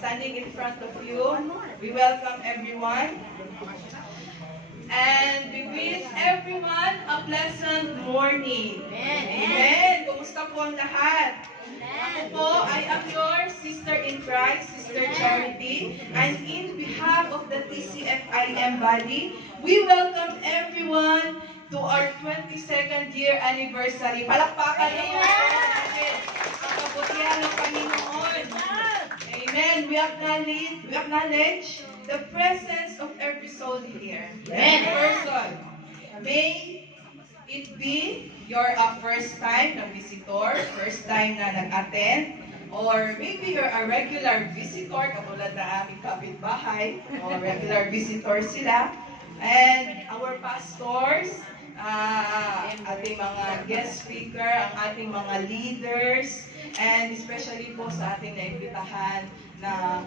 standing in front of you. We welcome everyone. And we wish everyone a pleasant morning. Amen. Kumusta po ang lahat? Ako po, I am your sister in Christ, Sister Charity. And in behalf of the TCFIM body, we welcome everyone to our 22nd year anniversary. Palakpakan naman natin ang kabutihan ng Panginoon. Amen. We acknowledge the presence of every soul here. Every person. May it be your first time na visitor, first time na nag-attend, or maybe you're a regular visitor, katulad na aming kapitbahay, or regular visitor sila. And our pastors, ating mga guest speaker, ang ating mga leaders, and especially po sa ating naimbitahan na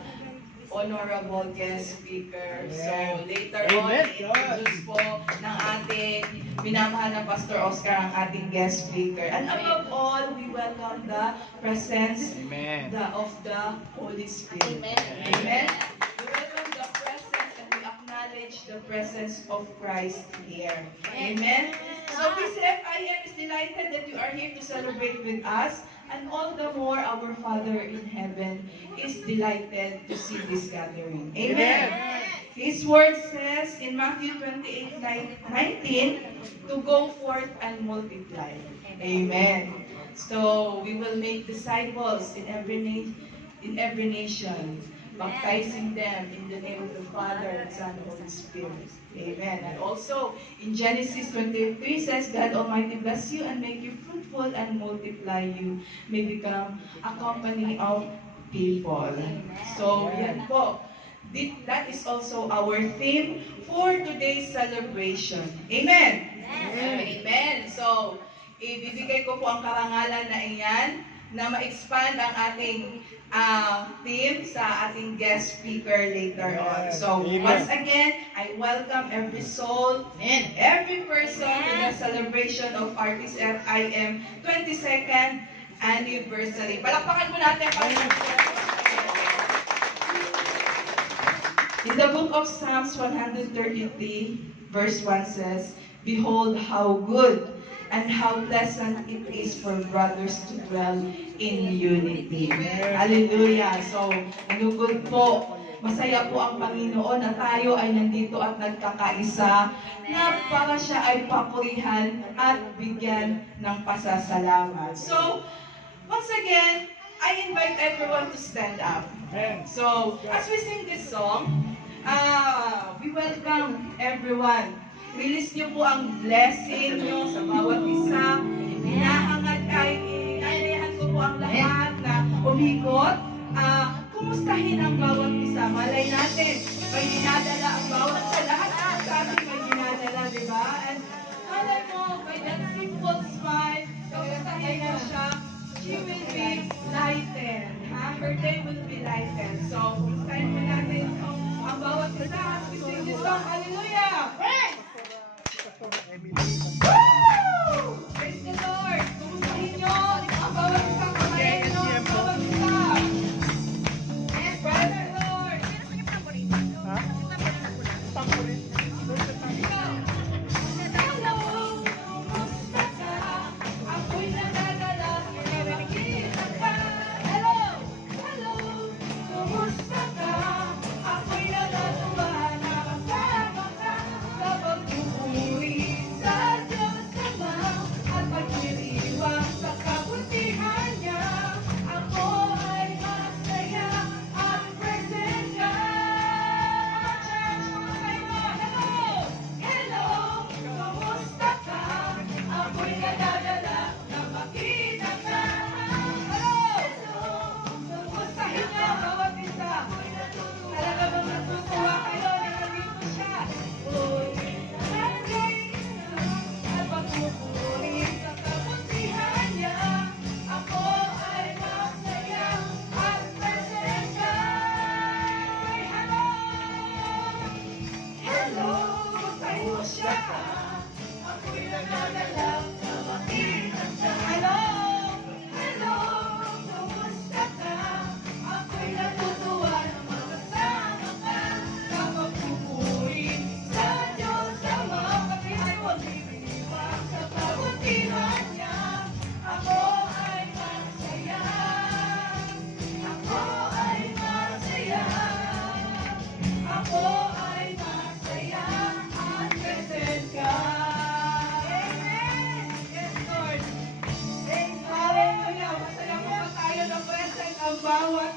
honorable guest speaker. So later on, i-introduce po ng ating minamahal na Pastor Oscar ang ating guest speaker. And above all, we welcome the presence of the Holy Spirit. Amen. We welcome the presence and we acknowledge the presence of Christ here. Amen. So TCFIM is delighted that you are here to celebrate with us. And all the more, our Father in heaven is delighted to see this gathering. Amen. His word says in Matthew 28:19 to go forth and multiply. Amen. So we will make disciples in every nation, baptizing them in the name of the Father, and Son, and Holy Spirit. Amen. And also, in Genesis 23 says, God Almighty bless you and make you fruitful and multiply you, may become a company of people. So, yan po. That is also our theme for today's celebration. Amen. Amen. So, ibibigay ko po ang karangalan na iyan na ma-expand ang ating theme sa ating guest speaker later on. So, once again, I welcome every soul and every person to the celebration of TCFIM 22nd anniversary. Palakpakan mo natin, In the book of Psalms 133, verse 1 says, Behold how good and how pleasant it is for brothers to dwell in unity. Hallelujah. So, anugod po. Masaya po ang Panginoon na tayo ay nandito at nagkakaisa na para siya ay papurihan at bigyan ng pasasalamat. So, once again, I invite everyone to stand up. So, as we sing this song, we welcome everyone. Release niyo po ang blessing niyo sa bawat isa. Inaanyayahan ko po ang lahat na umikot. Kumustahin ang bawat isa. Malay natin, may dinadala ang bawat sa lahat. Sa atin may dinadala, di ba? And malay mo, by that simple smile, kumustahin mo siya, she will be lightened. Her day will be lightened. So, kumustahin mo natin ang bawat isa. As we sing this song, hallelujah! Woo! Praise the Lord! Kumustahin nyo ang bawat isa, kamayan nyo ang bawat isa. Praise the Lord! Hello! Kumusta ka? Ako'y nadadala bawat